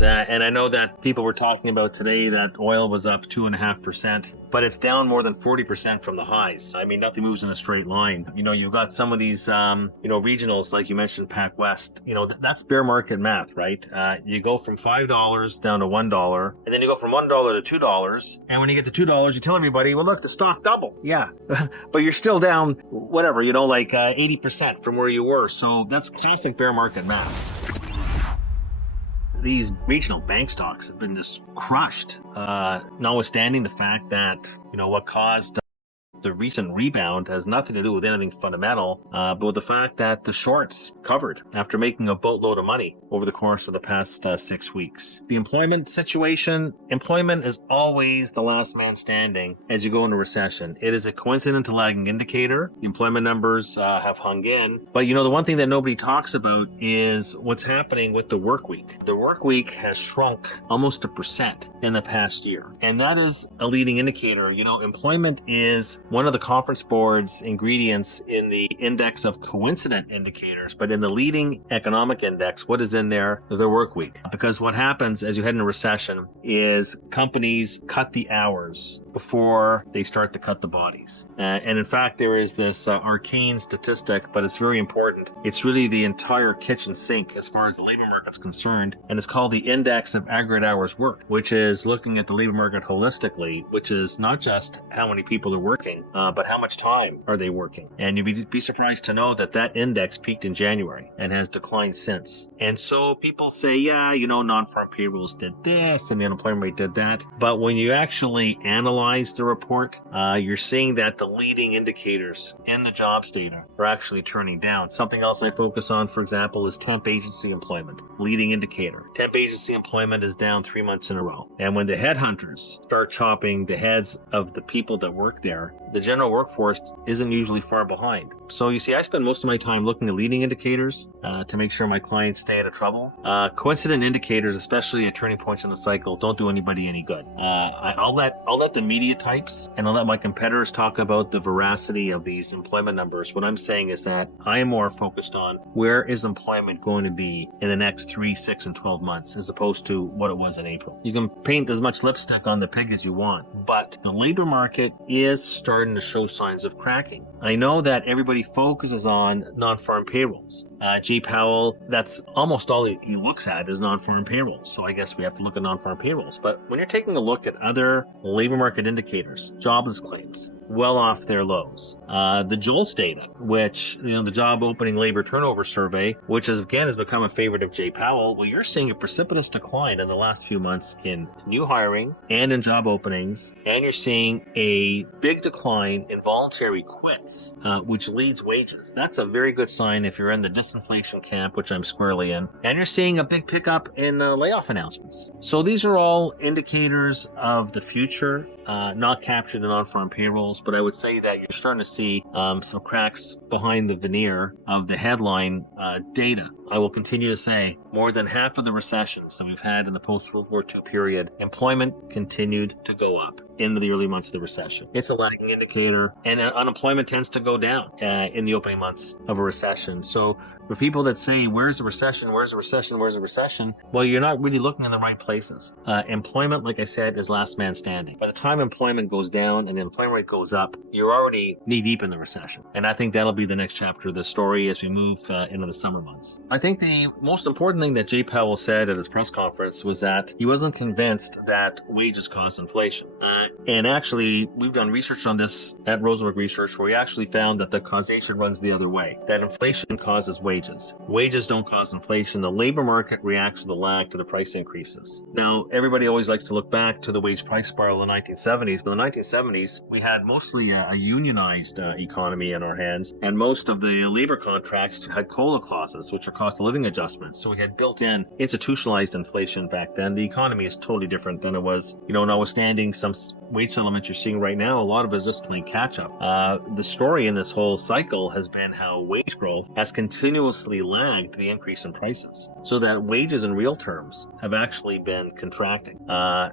is. And I know that people were talking about today that oil was up 2.5%, but it's down more than 40% from the highs. I mean, nothing moves in a straight line. You've got some of these, regionals, like you mentioned, Pac West. That's bear market math, right? You go from $5 down to $1, and then you go from $1 to $2. And when you get to $2, you tell everybody, well, look, the stock doubled. Yeah, but you're still down, whatever, like 80% from where you were. So that's classic bear market math. These regional bank stocks have been just crushed, notwithstanding the fact that, what caused the recent rebound has nothing to do with anything fundamental, but with the fact that the shorts covered after making a boatload of money over the course of the past 6 weeks. The employment situation, employment is always the last man standing as you go into recession. It is a coincidental lagging indicator. The employment numbers have hung in. But the one thing that nobody talks about is what's happening with the work week. The work week has shrunk almost 1% in the past year. And that is a leading indicator. Employment is one of the conference board's ingredients in the index of coincident indicators, but in the leading economic index, what is in there? The work week. Because what happens as you head into recession is companies cut the hours before they start to cut the bodies. And in fact, there is this arcane statistic, but it's very important. It's really the entire kitchen sink as far as the labor market's concerned, and it's called the index of aggregate hours worked, which is looking at the labor market holistically, which is not just how many people are working, but how much time are they working. And you'd be surprised to know that that index peaked in January and has declined since. And so people say, yeah, non-farm payrolls did this and the unemployment rate did that. But when you actually analyze the report, you're seeing that the leading indicators in the jobs data are actually turning down. Something else I focus on, for example, is temp agency employment, leading indicator. Temp agency employment is down 3 months in a row. And when the headhunters start chopping the heads of the people that work there, the general workforce isn't usually far behind. So you see, I spend most of my time looking at leading indicators to make sure my clients stay out of trouble. Coincident indicators, especially at turning points in the cycle, don't do anybody any good. I'll let the media types and I'll let my competitors talk about the veracity of these employment numbers. What I'm saying is that I am more focused on where is employment going to be in the next 3, 6, and 12 months as opposed to what it was in April. You can paint as much lipstick on the pig as you want, but the labor market is starting to show signs of cracking. I know that everybody focuses on non-farm payrolls. Jay Powell, that's almost all he looks at is non-farm payrolls. So I guess we have to look at non-farm payrolls. But when you're taking a look at other labor market indicators, jobless claims, well off their lows. The JOLTS data, which, the job opening labor turnover survey, which has become a favorite of Jay Powell. Well, you're seeing a precipitous decline in the last few months in new hiring and in job openings. And you're seeing a big decline in voluntary quits, which leads wages. That's a very good sign if you're in the disinflation camp, which I'm squarely in. And you're seeing a big pickup in layoff announcements. So these are all indicators of the future, not captured in non-farm payrolls, but I would say that you're starting to see some cracks behind the veneer of the headline data. I will continue to say more than half of the recessions that we've had in the post-World War II period, employment continued to go up into the early months of the recession. It's a lagging indicator, and unemployment tends to go down in the opening months of a recession. So for people that say, where's the recession, where's the recession, where's the recession? Well, you're not really looking in the right places. Employment, like I said, is last man standing. By the time employment goes down and the employment rate goes up, you're already knee-deep in the recession. And I think that'll be the next chapter of the story as we move into the summer months. I think the most important thing that Jay Powell said at his press conference was that he wasn't convinced that wages cause inflation. And actually, we've done research on this at Rosenberg Research where we actually found that the causation runs the other way, that inflation causes wages. Wages don't cause inflation. The labor market reacts with a lag to the price increases. Now, everybody always likes to look back to the wage price spiral in the 1970s, but in the 1970s, we had mostly a unionized economy in our hands, and most of the labor contracts had COLA clauses, which are cost of living adjustments. So we had built-in institutionalized inflation back then. The economy is totally different than it was, notwithstanding some wage settlements you're seeing right now. A lot of it is just playing catch-up. The story in this whole cycle has been how wage growth has continually closely lagged the increase in prices, so that wages in real terms have actually been contracting.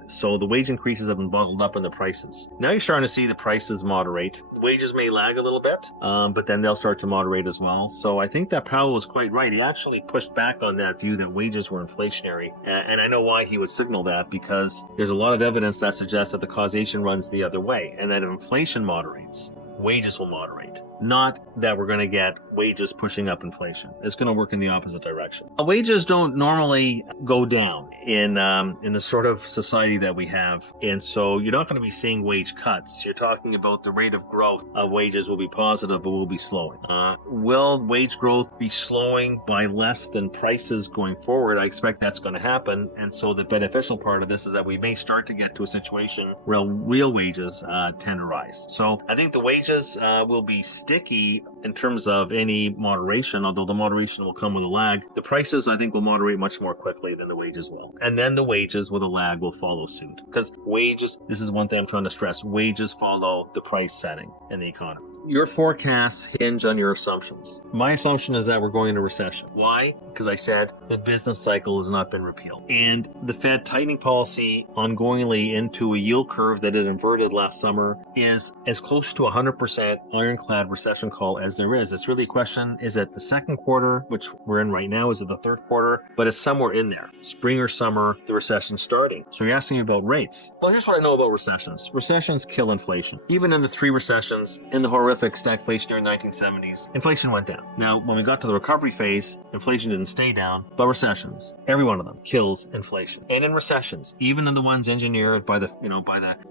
So the wage increases have been bundled up in the prices. Now you're starting to see the prices moderate. Wages may lag a little bit, but then they'll start to moderate as well. So I think that Powell was quite right. He actually pushed back on that view that wages were inflationary. And I know why he would signal that, because there's a lot of evidence that suggests that the causation runs the other way, and that if inflation moderates, wages will moderate. Not that we're going to get wages pushing up inflation. It's going to work in the opposite direction. Wages don't normally go down in the sort of society that we have. And so you're not going to be seeing wage cuts. You're talking about the rate of growth of wages will be positive, but will be slowing. Will wage growth be slowing by less than prices going forward? I expect that's going to happen. And so the beneficial part of this is that we may start to get to a situation where real wages tend to rise. So I think the wages will be sticky in terms of any moderation, although the moderation will come with a lag. The prices, I think, will moderate much more quickly than the wages will. And then the wages with a lag will follow suit. Because wages, this is one thing I'm trying to stress, wages follow the price setting in the economy. Your forecasts hinge on your assumptions. My assumption is that we're going into recession. Why? Because I said the business cycle has not been repealed. And the Fed tightening policy ongoingly into a yield curve that it inverted last summer is as close to 100% ironclad recession call as there is. It's really a question, is it the second quarter, which we're in right now? Is it the third quarter? But it's somewhere in there. Spring or summer, the recession's starting. So you're asking me about rates. Well, here's what I know about recessions. Recessions kill inflation. Even in the 3 recessions, in the horrific stagflationary 1970s, inflation went down. Now, when we got to the recovery phase, inflation didn't stay down, but recessions, every one of them kills inflation. And in recessions, even in the ones engineered by the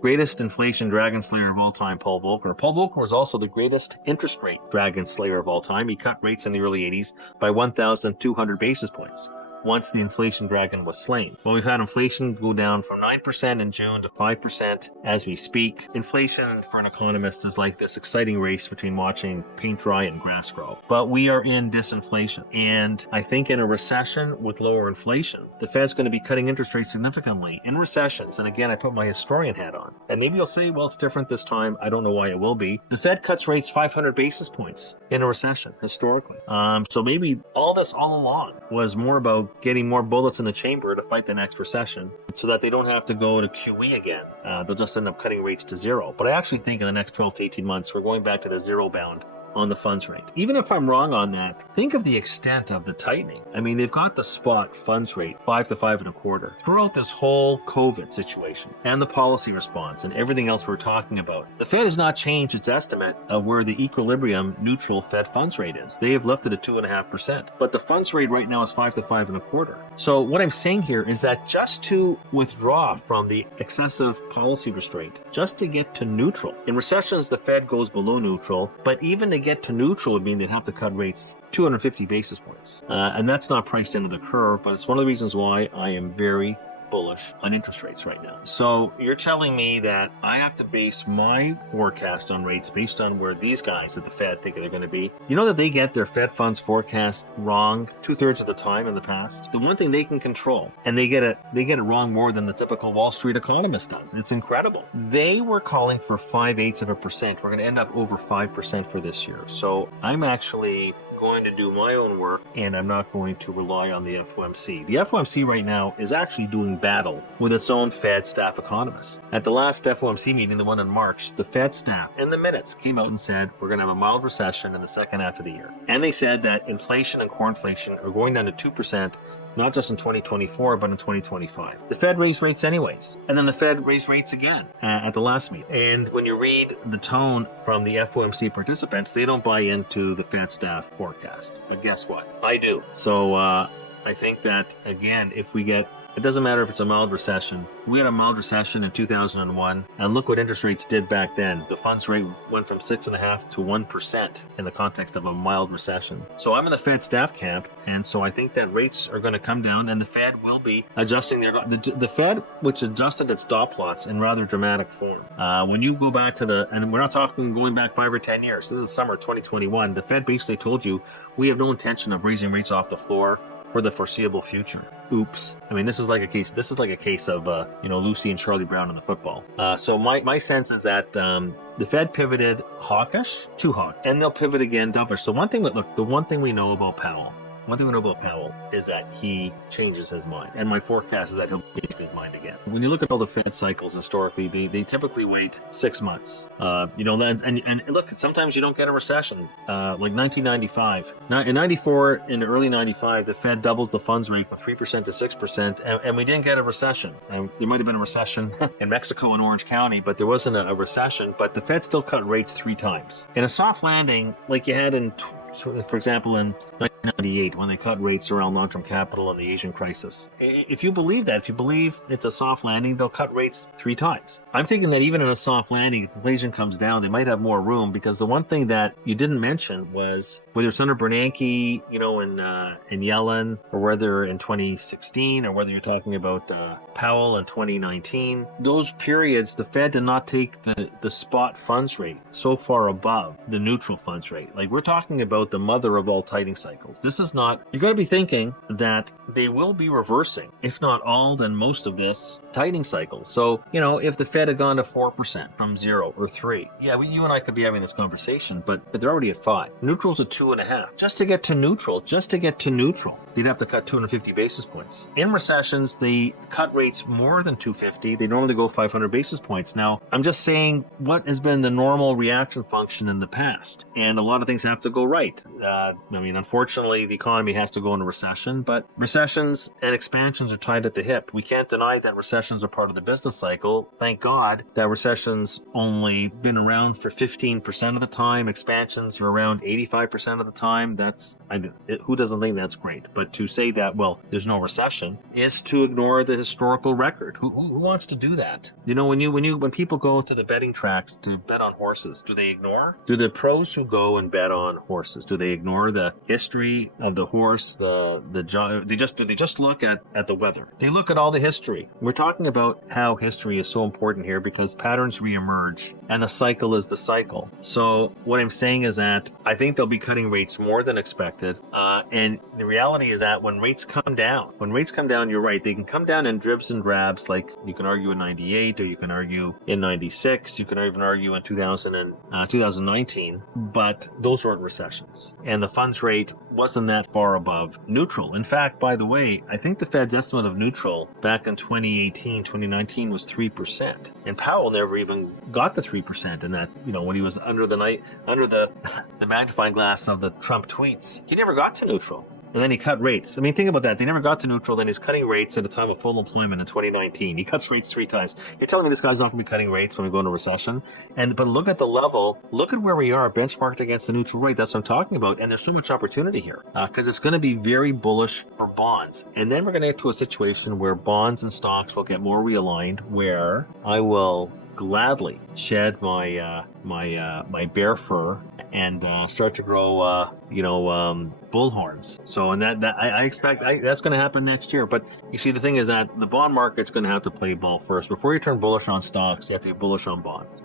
greatest inflation dragon slayer of all time, Paul Volcker. Paul Volcker was also the greatest interest rate dragon slayer of all time. He cut rates in the early 80s by 1,200 basis points once the inflation dragon was slain. Well, we've had inflation go down from 9% in June to 5% as we speak. Inflation for an economist is like this exciting race between watching paint dry and grass grow. But we are in disinflation. And I think in a recession with lower inflation, the Fed's going to be cutting interest rates significantly in recessions. And again, I put my historian hat on. And maybe you'll say, well, it's different this time. I don't know why it will be. The Fed cuts rates 500 basis points in a recession historically. So maybe all this all along was more about getting more bullets in the chamber to fight the next recession so that they don't have to go to QE again. They'll just end up cutting rates to zero. But I actually think in the next 12 to 18 months, we're going back to the zero bound on the funds rate. Even if I'm wrong on that, think of the extent of the tightening. I mean, they've got the spot funds rate 5 to 5.25 throughout this whole COVID situation and the policy response and everything else we're talking about. The Fed has not changed its estimate of where the equilibrium neutral Fed funds rate is. They have left it at 2.5%, but the funds rate right now is 5 to 5.25. So what I'm saying here is that just to withdraw from the excessive policy restraint, just to get to neutral. In recessions, the Fed goes below neutral, but even to get to neutral would mean they'd have to cut rates 250 basis points. And that's not priced into the curve, but it's one of the reasons why I am very bullish on interest rates right now. So you're telling me that I have to base my forecast on rates based on where these guys at the Fed think they're going to be. You know that they get their Fed funds forecast wrong 2/3 of the time in the past. The one thing they can control, and they get it wrong more than the typical Wall Street economist does. It's incredible. They were calling for 5/8%. We're going to end up over 5% for this year. So I'm actually going to do my own work, and I'm not going to rely on the FOMC. The FOMC right now is actually doing battle with its own Fed staff economists. At the last FOMC meeting, the one in March, the Fed staff in the minutes came out and said we're going to have a mild recession in the second half of the year. And they said that inflation and core inflation are going down to 2%, not just in 2024, but in 2025. The Fed raised rates anyways. And then the Fed raised rates again at the last meeting. And when you read the tone from the FOMC participants, they don't buy into the Fed staff forecast. But guess what? I do. So I think that, again, if we get, it doesn't matter if it's a mild recession. We had a mild recession in 2001, and look what interest rates did back then. The funds rate went from 6.5% to 1% in the context of a mild recession. So I'm in the Fed staff camp, and so I think that rates are going to come down, and the Fed will be adjusting the Fed, which adjusted its dot plots in rather dramatic form. When you go back to and we're not talking going back 5 or 10 years. This is summer 2021. The Fed basically told you we have no intention of raising rates off the floor for the foreseeable future. Oops. I mean, this is like a case of Lucy and Charlie Brown in the football. So my sense is that the Fed pivoted hawkish to hawk, and they'll pivot again dovish. So the one thing we know about Powell is that he changes his mind. And my forecast is that he'll change his mind again. When you look at all the Fed cycles historically, they typically wait 6 months. And look, sometimes you don't get a recession. Like 1995. In 94, in early 95, the Fed doubles the funds rate from 3% to 6%, and we didn't get a recession. And there might have been a recession in Mexico and Orange County, but there wasn't a recession. But the Fed still cut rates 3 times. In a soft landing, like you had for example, in 1998, when they cut rates around long-term capital and the Asian crisis. If you believe it's a soft landing, they'll cut rates 3 times. I'm thinking that even in a soft landing, if inflation comes down, they might have more room, because the one thing that you didn't mention was whether it's under Bernanke, in Yellen, or whether in 2016, or whether you're talking about Powell in 2019, those periods, the Fed did not take the spot funds rate so far above the neutral funds rate. Like, we're talking about the mother of all tightening cycles. This is not, you got to be thinking that they will be reversing, if not all, then most of this tightening cycle. So, if the Fed had gone to 4% from 0 or 3, you and I could be having this conversation, but they're already at 5. Neutral's at 2.5. Just to get to neutral, they'd have to cut 250 basis points. In recessions, they cut rates more than 250. They normally go 500 basis points. Now, I'm just saying what has been the normal reaction function in the past. And a lot of things have to go right. Unfortunately, the economy has to go into recession, but recessions and expansions are tied at the hip. We can't deny that recessions are part of the business cycle. Thank God that recessions only been around for 15% of the time. Expansions are around 85% of the time. Who doesn't think that's great? But to say that, well, there's no recession, is to ignore the historical record. Who wants to do that? When people go to the betting tracks to bet on horses, do they ignore? Do the pros who go and bet on horses, do they ignore the history of the horse? Do they just look at the weather? They look at all the history. We're talking about how history is so important here, because patterns reemerge, and the cycle is the cycle. So what I'm saying is that I think they'll be cutting rates more than expected. And the reality is that when rates come down, you're right, they can come down in dribs and drabs, like you can argue in 98, or you can argue in 96, you can even argue in 2019, but those weren't recessions. And the funds rate wasn't that far above neutral. In fact, by the way, I think the Fed's estimate of neutral back in 2018, 2019 was 3%. And Powell never even got the 3% in that, when he was under the magnifying glass of the Trump tweets. He never got to neutral. And then he cut rates. Think about that. They never got to neutral. Then he's cutting rates at a time of full employment in 2019. He cuts rates 3 times. You're telling me this guy's not going to be cutting rates when we go into recession? But look at the level. Look at where we are benchmarked against the neutral rate. That's what I'm talking about. And there's so much opportunity here, because it's going to be very bullish for bonds. And then we're going to get to a situation where bonds and stocks will get more realigned, where I will gladly shed my bear fur and start to grow bull horns. So, and I expect that's going to happen next year. But you see, the thing is that the bond market's going to have to play ball first. Before you turn bullish on stocks, you have to be bullish on bonds.